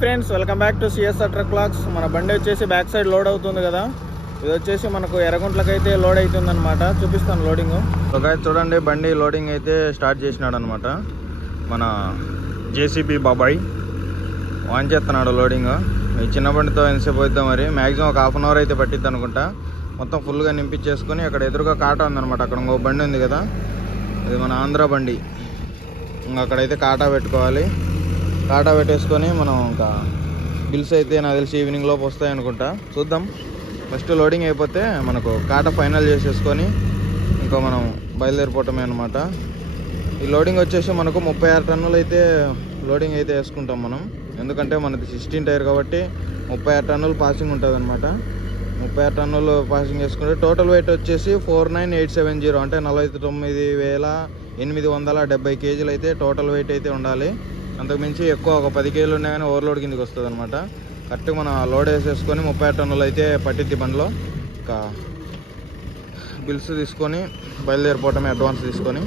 Friends welcome back to CSR truck vlogs. మన బండి వచ్చేసి బ్యాక్ సైడ్ లోడ్ అవుతుంది కదా. ఇది వచ్చేసి మనకు ఎర్రగుంట్లకైతే లోడ్ అవుతుంది అనమాట. చూపిస్తాను లోడింగ్. ఒక చూడండి బండి లోడింగ్ అయితే స్టార్ట్ చేసినాడు అనమాట. మన జేసీబీ బాబాయ్ ఆన్ చేస్తున్నాడు లోడింగ్. ఈ చిన్న బండితో ఎంతసేపు అవుతాం మరి, మ్యాక్సిమం ఒక హాఫ్ అన్ అవర్ అయితే పట్టిద్ది అనుకుంటా. మొత్తం ఫుల్గా నింపించేసుకొని అక్కడ ఎదురుగా కాటా ఉందన్నమాట. అక్కడ ఇంకో బండి ఉంది కదా, ఇది మన ఆంధ్ర బండి. అక్కడైతే కాటా పెట్టుకోవాలి. కాటా పెట్టేసుకొని మనం ఇంకా బిల్స్ అయితే నాకు తెలిసి ఈవినింగ్ లోపు వస్తాయి అనుకుంటా. చూద్దాం. ఫస్ట్ లోడింగ్ అయిపోతే మనకు కాటా ఫైనల్ చేసేసుకొని ఇంకా మనం బయలుదేరిపోవటమే అనమాట. ఈ లోడింగ్ వచ్చేసి మనకు 36 టన్నులు అయితే లోడింగ్ అయితే వేసుకుంటాం మనం. ఎందుకంటే మనది 16 టైర్ కాబట్టి 36 టన్నులు పాసింగ్ ఉంటుంది అనమాట. 36 టన్నులు పాసింగ్ చేసుకుంటే టోటల్ వెయిట్ వచ్చేసి 49870, అంటే 49,870 కేజీలు అయితే టోటల్ వెయిట్ అయితే ఉండాలి. అంతకుమించి ఎక్కువ ఒక 10 కేజీలు ఉన్నా కానీ ఓవర్లోడ్ కిందకి వస్తుంది అనమాట. కరెక్ట్గా మనం లోడ్ వేసేసుకొని 36 టన్నులు అయితే పట్టిద్ది బండిలో. ఇంకా బిల్స్ తీసుకొని బయలుదేరిపోవటమే, అడ్వాన్స్ తీసుకొని.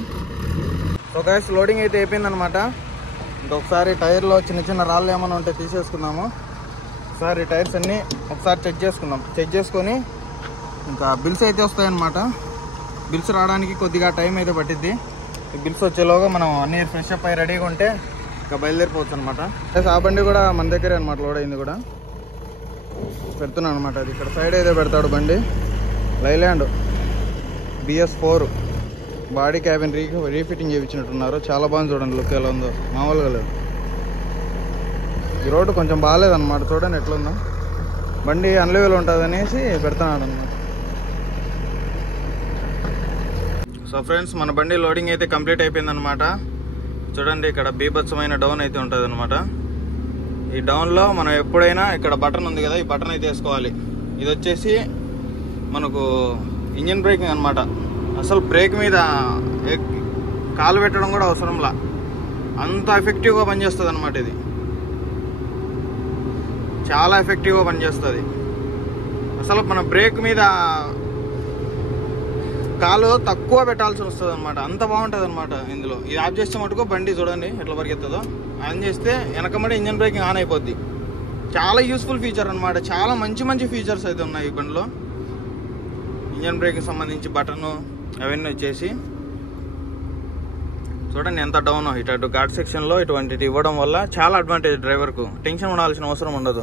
సో గైస్ లోడింగ్ అయితే అయిపోయిందనమాట. ఇంకొకసారి టైర్లో చిన్న చిన్న రాళ్ళు ఏమైనా ఉంటే తీసేసుకుందాము. ఒకసారి టైర్స్ అన్నీ ఒకసారి చెక్ చేసుకుందాం. చెక్ చేసుకొని ఇంకా బిల్స్ అయితే వస్తాయన్నమాట. బిల్స్ రావడానికి కొద్దిగా టైం అయితే పట్టిద్ది. ఈ బిల్స్ వచ్చేలోగా మనం అన్నీ ఫ్రెష్ అప్ అయ్యి రెడీగా ఉంటే ఇంకా బయలుదేరిపోవచ్చు అనమాట. ఆ బండి కూడా మన దగ్గరే అనమాట, లోడ్ అయింది కూడా. పెడుతున్నాను అనమాట. అది ఇక్కడ సైడ్ అయితే పెడతాడు బండి. Leyland BS4 body cabin refitting చేయించినట్టున్నారు. చాలా బాగుంది చూడండి, లుక్ ఎలా ఉందో, మామూలుగా లేదు. ఈ రోడ్డు కొంచెం బాగాలేదన్నమాట, చూడండి ఎట్లుందో. బండి అన్లెవెల్ ఉంటుంది అనేసి పెడుతున్నాడు అనమాట. సో ఫ్రెండ్స్ మన బండి లోడింగ్ అయితే కంప్లీట్ అయిపోయింది అనమాట. చూడండి ఇక్కడ బీభత్సమైన డౌన్ అయితే ఉంటుంది అనమాట. ఈ డౌన్లో మనం ఎప్పుడైనా ఇక్కడ బటన్ ఉంది కదా, ఈ బటన్ అయితే వేసుకోవాలి. ఇది వచ్చేసి మనకు ఇంజిన్ బ్రేకింగ్ అనమాట. అసలు బ్రేక్ మీద కాలు పెట్టడం కూడా అవసరంలా, అంత ఎఫెక్టివ్గా పనిచేస్తుంది అనమాట. ఇది చాలా ఎఫెక్టివ్గా పనిచేస్తుంది. అసలు మన బ్రేక్ మీద కాలు తక్కువ పెట్టాల్సి వస్తుంది అనమాట. అంత బాగుంటుంది అనమాట ఇందులో. ఇది ఆఫ్ చేస్తే మటుకు బండి చూడండి ఎట్లా పరిగెత్తుందో. ఆన్ చేస్తే వెనకమడి ఇంజన్ బ్రేకింగ్ ఆన్ అయిపోద్ది. చాలా యూస్ఫుల్ ఫీచర్ అనమాట. చాలా మంచి మంచి ఫీచర్స్ అయితే ఉన్నాయి ఈ బండిలో. ఇంజన్ బ్రేకింగ్ సంబంధించి బటను అవన్నీ వచ్చేసి చూడండి ఎంత డౌన్. ఇటు ఘాట్ సెక్షన్లో ఇటువంటిది ఇవ్వడం వల్ల చాలా అడ్వాంటేజ్. డ్రైవర్కు టెన్షన్ ఉండాల్సిన అవసరం ఉండదు.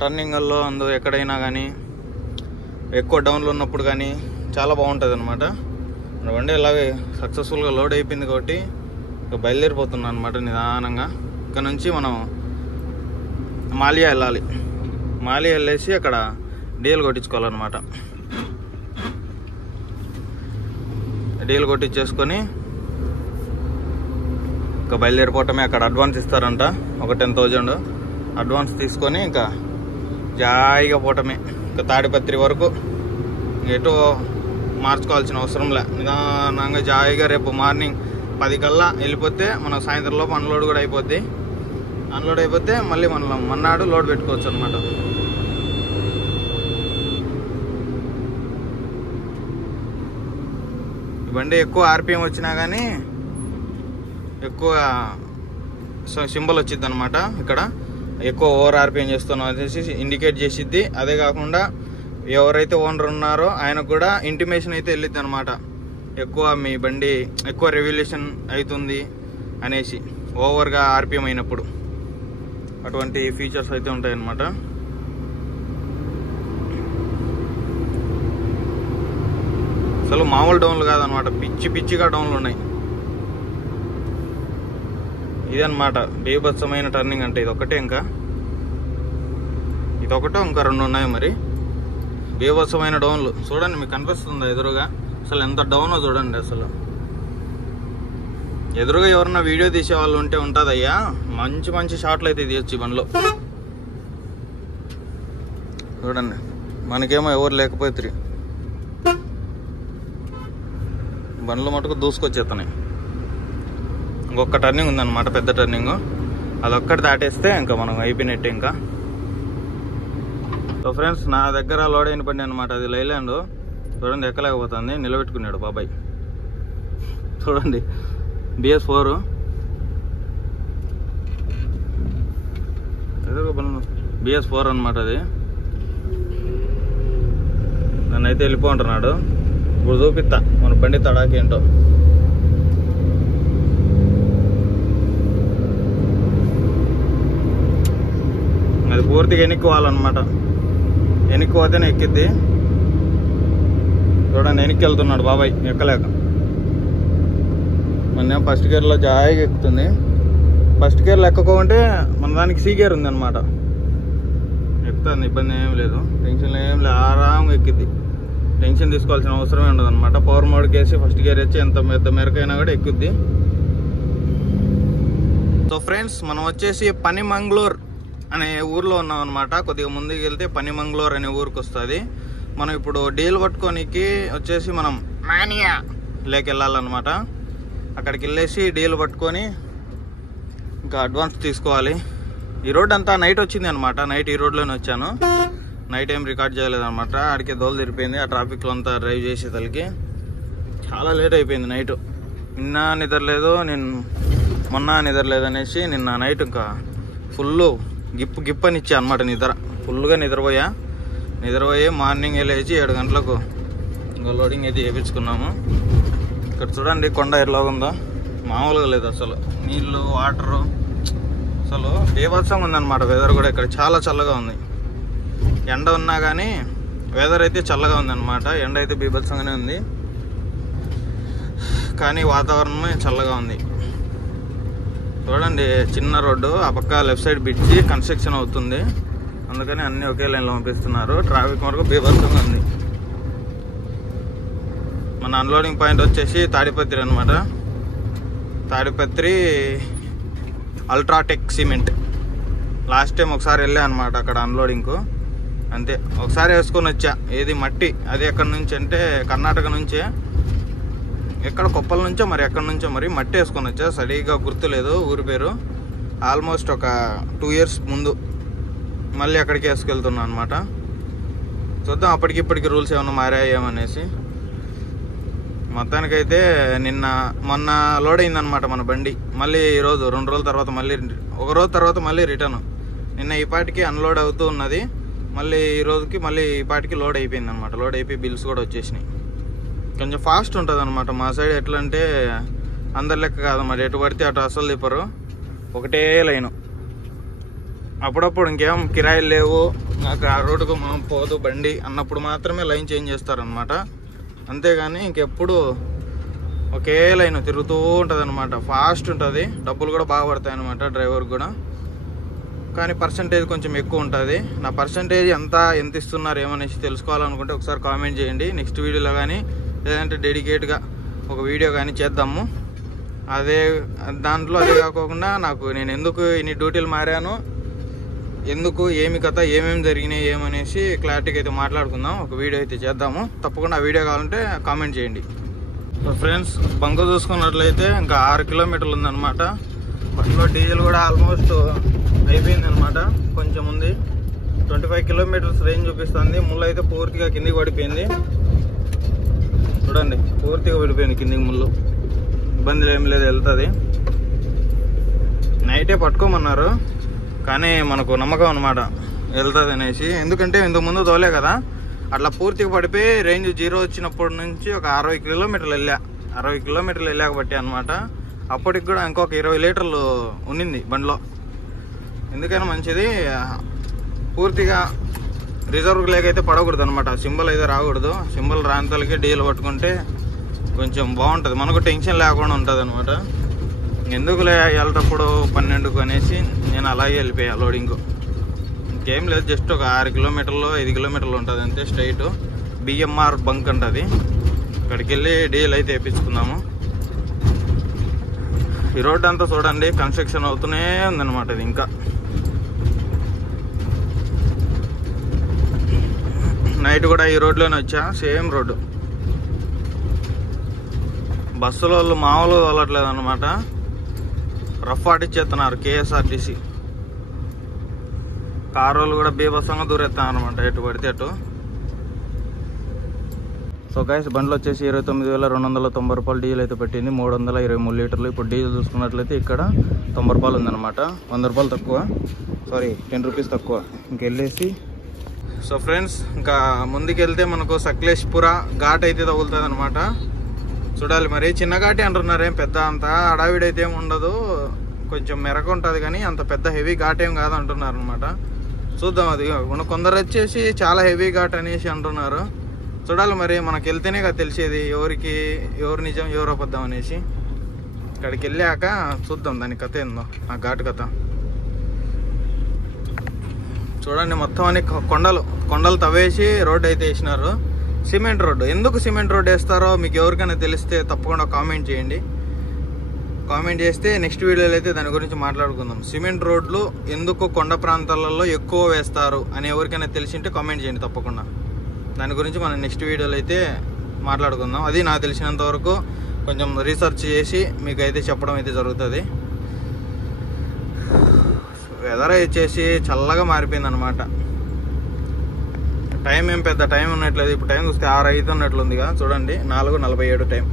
టర్నింగ్ల్లో ఎక్కడైనా కానీ ఎక్కువ డౌన్లో ఉన్నప్పుడు కానీ చాలా బాగుంటుంది అనమాట. మన బండి ఇలాగే సక్సెస్ఫుల్గా లోడ్ అయిపోయింది కాబట్టి ఇక బయలుదేరిపోతున్నాను అనమాట నిదానంగా. ఇక్కడ నుంచి మనం మాలియా వెళ్ళాలి. మాలియా వెళ్ళేసి అక్కడ డీల్ కొట్టించుకోవాలన్నమాట. డీల్ కొట్టించేసుకొని ఇంకా బయలుదేరిపోవటమే. అక్కడ అడ్వాన్స్ ఇస్తారంట, ఒక 10,000 అడ్వాన్స్ తీసుకొని ఇంకా జాయిగా పోవటమే. ఇంకా తాడిపత్రి వరకు ఎటు మార్చుకోవాల్సిన అవసరం లే. నిదానంగా జాయిగా రేపు మార్నింగ్ 10 కల్లా వెళ్ళిపోతే మనం సాయంత్రం లోపు అన్లోడ్ కూడా అయిపోద్ది. అన్లోడ్ అయిపోతే మళ్ళీ మనం మన్నాడు లోడ్ పెట్టుకోవచ్చు అనమాట. ఈ బండి ఎక్కువ RPM వచ్చినా కానీ ఎక్కువ సింబల్ వచ్చిద్ది అనమాట. ఇక్కడ ఎక్కువ ఓవర్ RPM చేస్తున్నాం అనేసి ఇండికేట్ చేసిద్ది. అదే కాకుండా ఎవరైతే ఓనర్ ఉన్నారో ఆయనకు కూడా ఇంటిమేషన్ అయితే వెళ్ళిద్ది అనమాట. ఎక్కువ మీ బండి ఎక్కువ రెవల్యూషన్ అవుతుంది అనేసి, ఓవర్గా RPM అయినప్పుడు. అటువంటి ఫీచర్స్ అయితే ఉంటాయన్నమాట. అసలు మామూలు డౌన్లు కాదనమాట, పిచ్చిగా డౌన్లు ఉన్నాయి. ఇదన్నమాట బీభత్సమైన టర్నింగ్ అంటే. ఇదొక్కటే, ఇంకా ఇదొకటో ఇంకా 2 ఉన్నాయి మరి. బీభత్సమైన డౌన్లు చూడండి, మీకు కనిపిస్తుందా ఎదురుగా? అసలు ఎంత డౌనో చూడండి. అసలు ఎదురుగా ఎవరన్నా వీడియో తీసే వాళ్ళు ఉంటే ఉంటుందయ్యా, మంచి మంచి షాట్లు అయితే తీయచ్చు ఈ బండిలో. చూడండి, మనకేమో ఎవరు లేకపోతే బండ్లు మటుకు దూసుకొచ్చేస్తున్నాయి. ఇంకొక టర్నింగ్ ఉందన్నమాట, పెద్ద టర్నింగ్. అదొక్కటి దాటేస్తే ఇంకా మనం అయిపోయినట్టే. ఇంకా సో ఫ్రెండ్స్ నా దగ్గర లోడ్ అయిన బండి అనమాట. అది లైలాండ్. చూడండి ఎక్కలేకపోతుంది, నిలబెట్టుకున్నాడు బాబాయ్. చూడండి BS4 BS4 అనమాట అది. నన్నైతే వెళ్ళిపోంటున్నాడు. ఇప్పుడు చూపిస్తా మన బండి తడాకేంటో. అది పూర్తిగా ఎన్నికోవాలన్నమాట. ఎన్నికోతేనే ఎక్కిద్ది. చూడండి వెనక్కి వెళ్తున్నాడు బాబాయ్ ఎక్కలేక. మన ఫస్ట్ గేర్లో జాయిగా ఎక్కుతుంది. ఫస్ట్ గేర్లో ఎక్కకుంటే మన దానికి C గేర్ ఉంది అనమాట. ఎక్కుతుంది, ఇబ్బంది ఏం లేదు, టెన్షన్ ఏం లేదు, ఆరాంగా ఎక్కిద్ది. టెన్షన్ తీసుకోవాల్సిన అవసరమే ఉండదు అనమాట. పవర్ మోడ్కి వేసి ఫస్ట్ గేర్ వచ్చి ఎంత పెద్ద మెరకైనా కూడా ఎక్కుద్ది. సో ఫ్రెండ్స్, మనం వచ్చేసి పనిమంగళూరు అనే ఊర్లో ఉన్నాం అనమాట. కొద్దిగా ముందుకు వెళ్తే పనిమంగళూరు అనే ఊరికి వస్తుంది. మనం ఇప్పుడు డీల్ పట్టుకోనికి వచ్చేసి మనం మానియా లేక్ వెళ్ళాలన్నమాట. అక్కడికి వెళ్ళేసి డీల్ పట్టుకొని ఇంకా అడ్వాన్స్ తీసుకోవాలి. ఈ రోడ్ అంతా నైట్ వచ్చింది అనమాట. నైట్ ఈ రోడ్లోనే వచ్చాను. నైట్ ఏం రికార్డ్ చేయలేదన్నమాట. ఆడికే దోలు తిరిపోయింది. ఆ ట్రాఫిక్లో అంతా డ్రైవ్ చేసేసరికి చాలా లేట్ అయిపోయింది. నైట్ నిన్న నిద్రలేదు, మొన్న నిద్రలేదు అనేసి నిన్న నైట్ ఇంకా ఫుల్ గిప్ అని ఇచ్చా అనమాట. ఫుల్గా నిద్రపోయి మార్నింగ్ లేచి 7 గంటలకు ఇంకా లోడింగ్ అయితే చేయించుకున్నాము. ఇక్కడ చూడండి కొండ ఎలా ఉందో, మామూలుగా లేదు అసలు. నీళ్ళు, వాటరు అసలు బీభత్సంగా ఉందన్నమాట. వెదర్ కూడా ఇక్కడ చాలా చల్లగా ఉంది. ఎండ ఉన్నా కానీ వెదర్ అయితే చల్లగా ఉందన్నమాట. ఎండ అయితే బీభత్సంగానే ఉంది, కానీ వాతావరణమే చల్లగా ఉంది. చూడండి చిన్న రోడ్డు, ఆ పక్క లెఫ్ట్ సైడ్ బ్రిడ్జి కన్స్ట్రక్షన్ అవుతుంది. అందుకని అన్ని ఒకే లైన్లో పంపిస్తున్నారు. ట్రాఫిక్ వరకు బీభత్సంగా ఉంది. మన అన్లోడింగ్ పాయింట్ వచ్చేసి తాడిపత్రి అనమాట. Tadipatri UltraTech cement. Last time ఒకసారి వెళ్ళా అనమాట అక్కడ అన్లోడింగ్కు. అంతే, ఒకసారి వేసుకొని వచ్చా. ఏది మట్టి, అది ఎక్కడి నుంచి అంటే కర్ణాటక నుంచే, ఎక్కడ కొప్పల నుంచో మరి ఎక్కడి నుంచో మరి మట్టి వేసుకొని వచ్చా. సరిగా గుర్తులేదు ఊరి పేరు. ఆల్మోస్ట్ ఒక 2 years ముందు మళ్ళీ అక్కడికి వేసుకెళ్తున్నా అనమాట. చూద్దాం అప్పటికిప్పటికి రూల్స్ ఏమన్నా మారాయేమనేసి. మొత్తానికైతే మొన్న లోడ్ అయిందనమాట మన బండి. మళ్ళీ ఈరోజు 2 రోజుల తర్వాత మళ్ళీ, 1 రోజు తర్వాత మళ్ళీ రిటర్న్. నిన్న ఈ పాటికి అన్లోడ్ అవుతూ ఉన్నది. మళ్ళీ ఈ రోజుకి మళ్ళీ ఈ పాటికి లోడ్ అయిపోయింది అనమాట. లోడ్ అయిపోయి బిల్స్ కూడా వచ్చేసినాయి. కొంచెం ఫాస్ట్ ఉంటుంది అనమాట మా సైడ్. ఎట్లా అంటే అందరి లెక్క కాదన్నమాట. ఎటు పడితే అటు అసలు తిప్పరు, ఒకటే లైను. అప్పుడప్పుడు ఇంకేం కిరాయిలు లేవు, నాకు ఆ రోడ్డుకు మనం పోదు బండి అన్నప్పుడు మాత్రమే లైన్ చేంజ్ చేస్తారనమాట. అంతేగాని ఇంకెప్పుడు ఒకే లైన్ తిరుగుతూ ఉంటుంది అనమాట. ఫాస్ట్ ఉంటుంది, డబ్బులు కూడా బాగా పడతాయి అనమాట డ్రైవర్కి కూడా. కానీ పర్సంటేజ్ కొంచెం ఎక్కువ ఉంటుంది. నా పర్సంటేజ్ ఎంత ఇస్తున్నారు ఏమనేసి తెలుసుకోవాలనుకుంటే ఒకసారి కామెంట్ చేయండి. నెక్స్ట్ వీడియోలో కానీ లేదంటే డెడికేట్గా ఒక వీడియో కానీ చేద్దాము. దాంట్లో అదే కాకుండా నేను ఎందుకు ఇన్ని డ్యూటీలు మారాను, ఎందుకు, ఏమి కథ, ఏమేమి జరిగినాయి ఏమనేసి క్లారిటీగా అయితే మాట్లాడుకుందాం. ఒక వీడియో అయితే చేద్దాము. తప్పకుండా ఆ వీడియో కావాలంటే కామెంట్ చేయండి. సో ఫ్రెండ్స్, బంక్ చూసుకున్నట్లయితే ఇంకా 6 కిలోమీటర్లు ఉందన్నమాట. బండిలో డీజిల్ కూడా ఆల్మోస్ట్ అయిపోయిందనమాట. కొంచెం ఉంది, 25 కిలోమీటర్స్ రేంజ్ చూపిస్తుంది. ముళ్ళు అయితే పూర్తిగా కిందికి పడిపోయింది. చూడండి పూర్తిగా పడిపోయింది కిందికి ముళ్ళు. ఇబ్బందులు ఏం లేదు, వెళ్తుంది. నైటే పట్టుకోమన్నారు కానీ మనకు నమ్మకం అనమాట వెళ్తుంది అనేసి. ఎందుకంటే ఇంతకుముందు తోలే కదా, అట్లా పూర్తిగా పడిపోయి రేంజ్ 0 వచ్చినప్పటి నుంచి ఒక 60 కిలోమీటర్లు వెళ్ళాక బట్టి అనమాట. అప్పటికి కూడా ఇంకొక 20 లీటర్లు ఉన్నింది బండిలో. ఎందుకైనా మంచిది పూర్తిగా రిజర్వ్ లేకైతే పడకూడదు అనమాట. సింబల్ అయితే రాకూడదు. సింబల్ రాంతలకి డీల్ పట్టుకుంటే కొంచెం బాగుంటుంది, మనకు టెన్షన్ లేకుండా ఉంటుంది అనమాట. ఎందుకులే వెళ్ళేటప్పుడు 12కు అనేసి నేను అలాగే వెళ్ళిపోయా లోడింగ్. ఇంకేం లేదు, జస్ట్ ఒక 6 కిలోమీటర్లు 5 కిలోమీటర్లు ఉంటుంది అంతే. స్ట్రైట్ BMR బంక్ ఉంటుంది. అక్కడికి వెళ్ళి డీల్ అయితే వేయించుకుందాము. ఈ రోడ్ అంతా చూడండి కన్స్ట్రక్షన్ అవుతూనే ఉందన్నమాట. ఇది ఇంకా నైట్ కూడా ఈ రోడ్లోనే వచ్చా, సేమ్ రోడ్డు. బస్సుల వాళ్ళు మామూలుగా తోలట్లేదు అనమాట, రఫ్ ఆడిచ్చేస్తున్నారు KSRTC. కారు వాళ్ళు కూడా బీభత్సంగా దూరేస్తాను అనమాట ఎటు పడితే అటు. సో గైస్ బండ్లు వచ్చేసి 29,290 రూపాయలు డీజిల్ అయితే పెట్టింది, 323 లీటర్లు. ఇప్పుడు డీజిల్ చూసుకున్నట్లయితే ఇక్కడ 90 రూపాయలు ఉందన్నమాట, 100 రూపాయలు తక్కువ, సారీ 10 రూపీస్ తక్కువ. ఇంకెళ్ళేసి సో ఫ్రెండ్స్ ఇంకా ముందుకెళ్తే మనకు సక్లేష్పుర ఘాట్ అయితే తగులుతుంది అనమాట. చూడాలి మరి. చిన్న ఘాటి అంటున్నారేం, పెద్ద అంత హడావిడైతే ఏమి ఉండదు, కొంచెం మెరక ఉంటుంది కానీ అంత పెద్ద హెవీ ఘాట్ ఏం కాదు అంటున్నారు అనమాట. చూద్దాం. అది కొందరు వచ్చేసి చాలా హెవీ ఘాట్ అనేసి అంటున్నారు. చూడాలి మరి, మనకు వెళ్తేనే కదా తెలిసేది ఎవరు నిజం ఎవరు అబద్ధం అనేసి. ఇక్కడికి వెళ్ళాక చూద్దాం దాని కథ ఏందో, ఆ ఘాటు కథ. చూడండి మొత్తం అన్ని కొండలు తవ్వేసి రోడ్డు అయితే వేసినారు, సిమెంట్ రోడ్డు. ఎందుకు సిమెంట్ రోడ్డు వేస్తారో మీకు ఎవరికైనా తెలిస్తే తప్పకుండా కామెంట్ చేయండి. కామెంట్ చేస్తే నెక్స్ట్ వీడియోలో అయితే దాని గురించి మాట్లాడుకుందాం. సిమెంట్ రోడ్లు ఎందుకు కొండ ప్రాంతాలలో ఎక్కువ వేస్తారు అని ఎవరికైనా తెలిసింటే కామెంట్ చేయండి తప్పకుండా. దాని గురించి మనం నెక్స్ట్ వీడియోలో అయితే మాట్లాడుకుందాం. అది నాకు తెలిసినంత వరకు కొంచెం రీసెర్చ్ చేసి మీకు అయితే చెప్పడం అయితే జరుగుతుంది. వెదర్ వచ్చేసి చల్లగా మారిపోయింది అనమాట. టైం ఏం పెద్ద టైం ఉన్నట్లేదు, ఇప్పుడు టైం చూస్తే 6 అవుతున్నట్లుందిగా. చూడండి 4:47 టైం.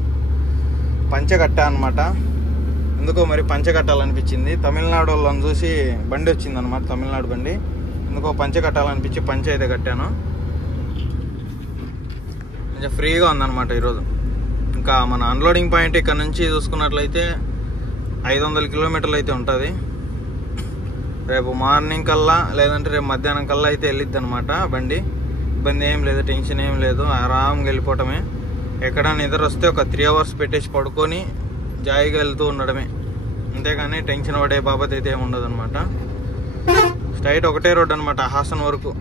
పంచగట్ట అనమాట. ఎందుకో మరి పంచ కట్టాలనిపించింది. తమిళనాడు వాళ్ళని చూసి బండి వచ్చింది అనమాట, తమిళనాడు బండి. ఎందుకో పంచ కట్టాలనిపించి పంచ అయితే కట్టాను. కొంచెం ఫ్రీగా ఉందన్నమాట ఈరోజు. ఇంకా మన అన్లోడింగ్ పాయింట్ ఇక్కడ నుంచి చూసుకున్నట్లయితే 500 కిలోమీటర్లు అయితే ఉంటుంది. రేపు మార్నింగ్ కల్లా లేదంటే రేపు మధ్యాహ్నం కల్లా అయితే వెళ్ళిద్ది అనమాట బండి. ఇబ్బంది ఏం లేదు, టెన్షన్ ఏం లేదు, ఆరాంగా వెళ్ళిపోవటమే. ఎక్కడ నిద్ర వస్తే ఒక 3 అవర్స్ పెట్టేసి పడుకొని జాయిగా వెళ్తూ ఉండడమే, అంతేగాని టెన్షన్ పడే బాబత్ అయితే ఏమి ఉండదు అనమాట. స్ట్రైట్ ఒకటే రోడ్ అనమాట హాసన్ వరకు.